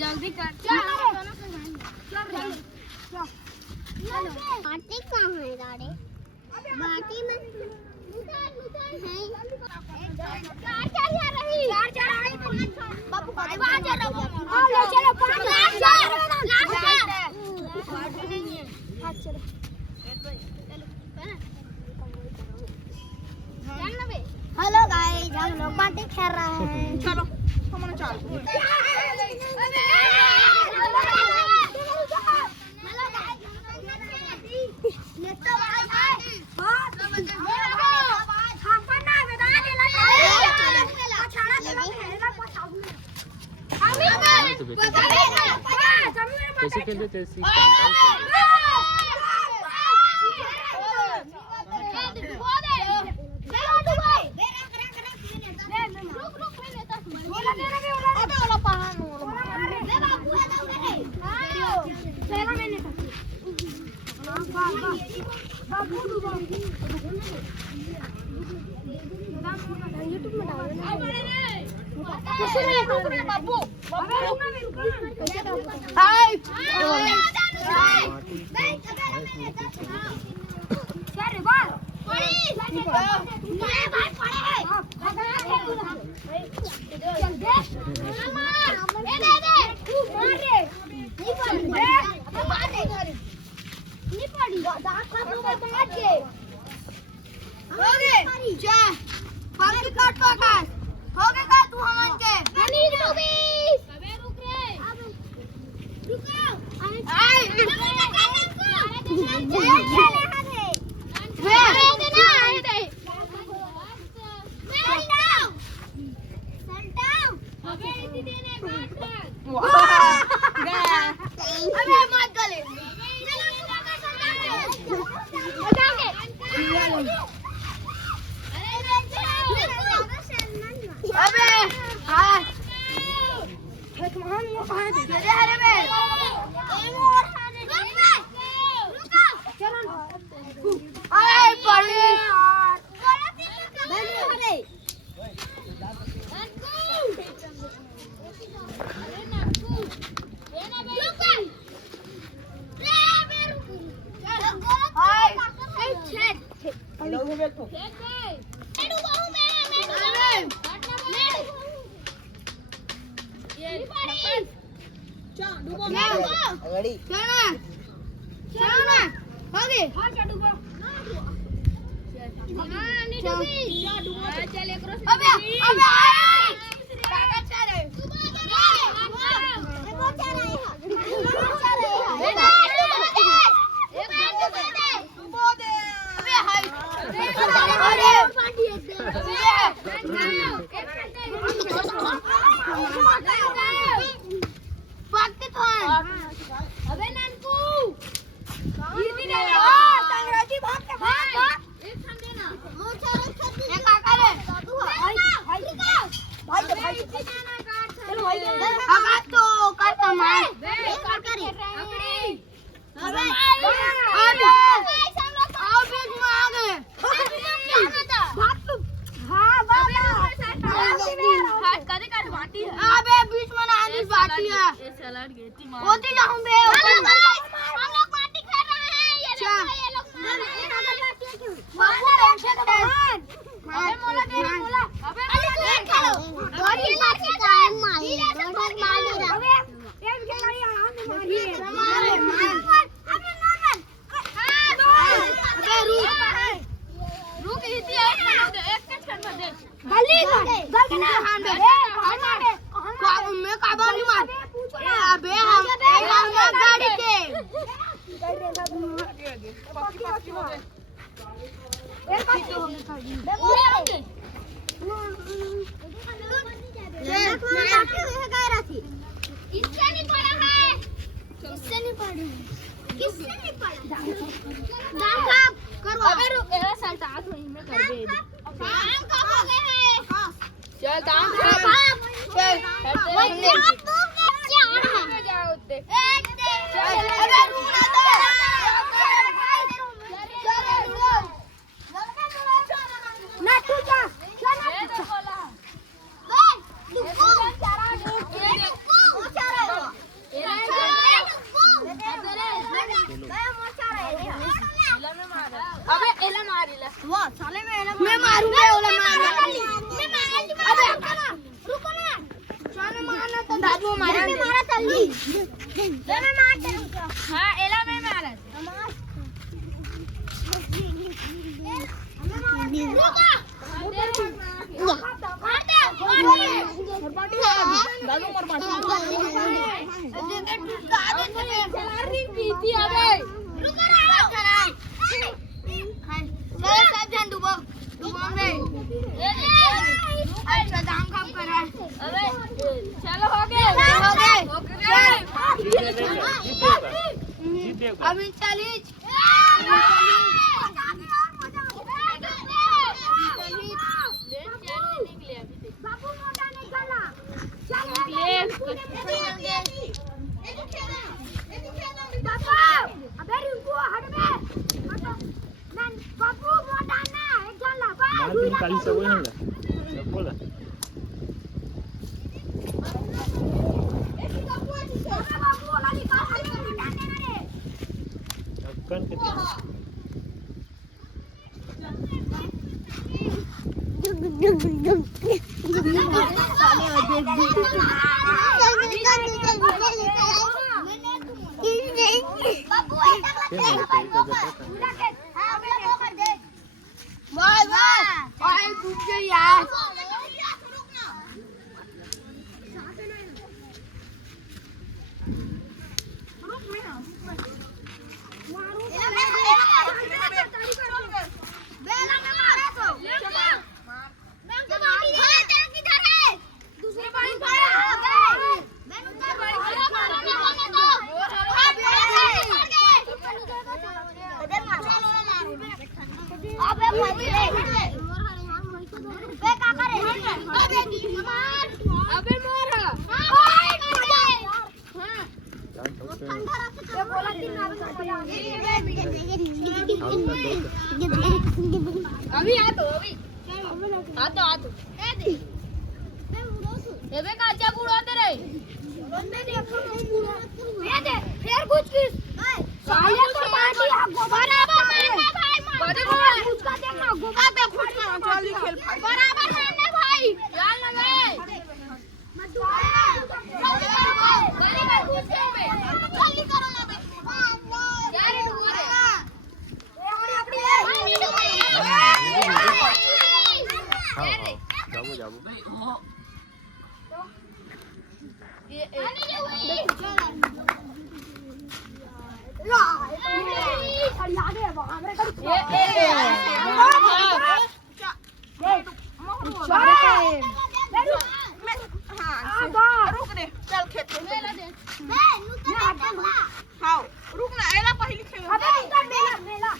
जल्दी कर। बाटी कहाँ है गाड़ी? बाटी में हेलो गाइस, हम लोग बाटी खेल रहे हैं। चलो हम चल। कैसे खेलते थे? इससे नहीं पड़ा है, इससे नहीं पड़ा, किससे नहीं पड़ा? दाम कब करो? अबे रुक, एला साल्ट आठ वहीं में कर दे। दाम कब हो गए हैं? चल दाम कर। चल में जाओ उते। अबे रुक ना दो। ना तू जा। ये तो बोला। अबे एला मारिला। वाह साले मैं मारूंगा ओला मारूंगा। अबे रुको ना। साले मारना तो दादू मारा। मैं मारा तल्ली। मैं मार दे। हां एला में मारा। दादू मर पाटी। पीती अबे। रुको ना। चलो सब जन डूबो रे। अच्छा दाम कब करा? अबे चलो हो गए। अभी चलीज। बाबू मोटा नहीं चला। अबे रुको हट बे। बाबू मोटा ना एक चला। Martin kali sabun enggak? Enggak boleh. Akan ketika वाह वाह ओए डूब गई यार। अबे मारा। अभी आ तो अभी आ तो एबे काचा बुड़ो तेरे फिर कुछ किस साले को मार दिया बराबर मारना भाई बराबर उसका देखना गोगा पे फुटना जल्दी खेल बराबर मारना भाई चल ना बे जल्दी करो ना बे यार डूबो रे jamu jamu. मेला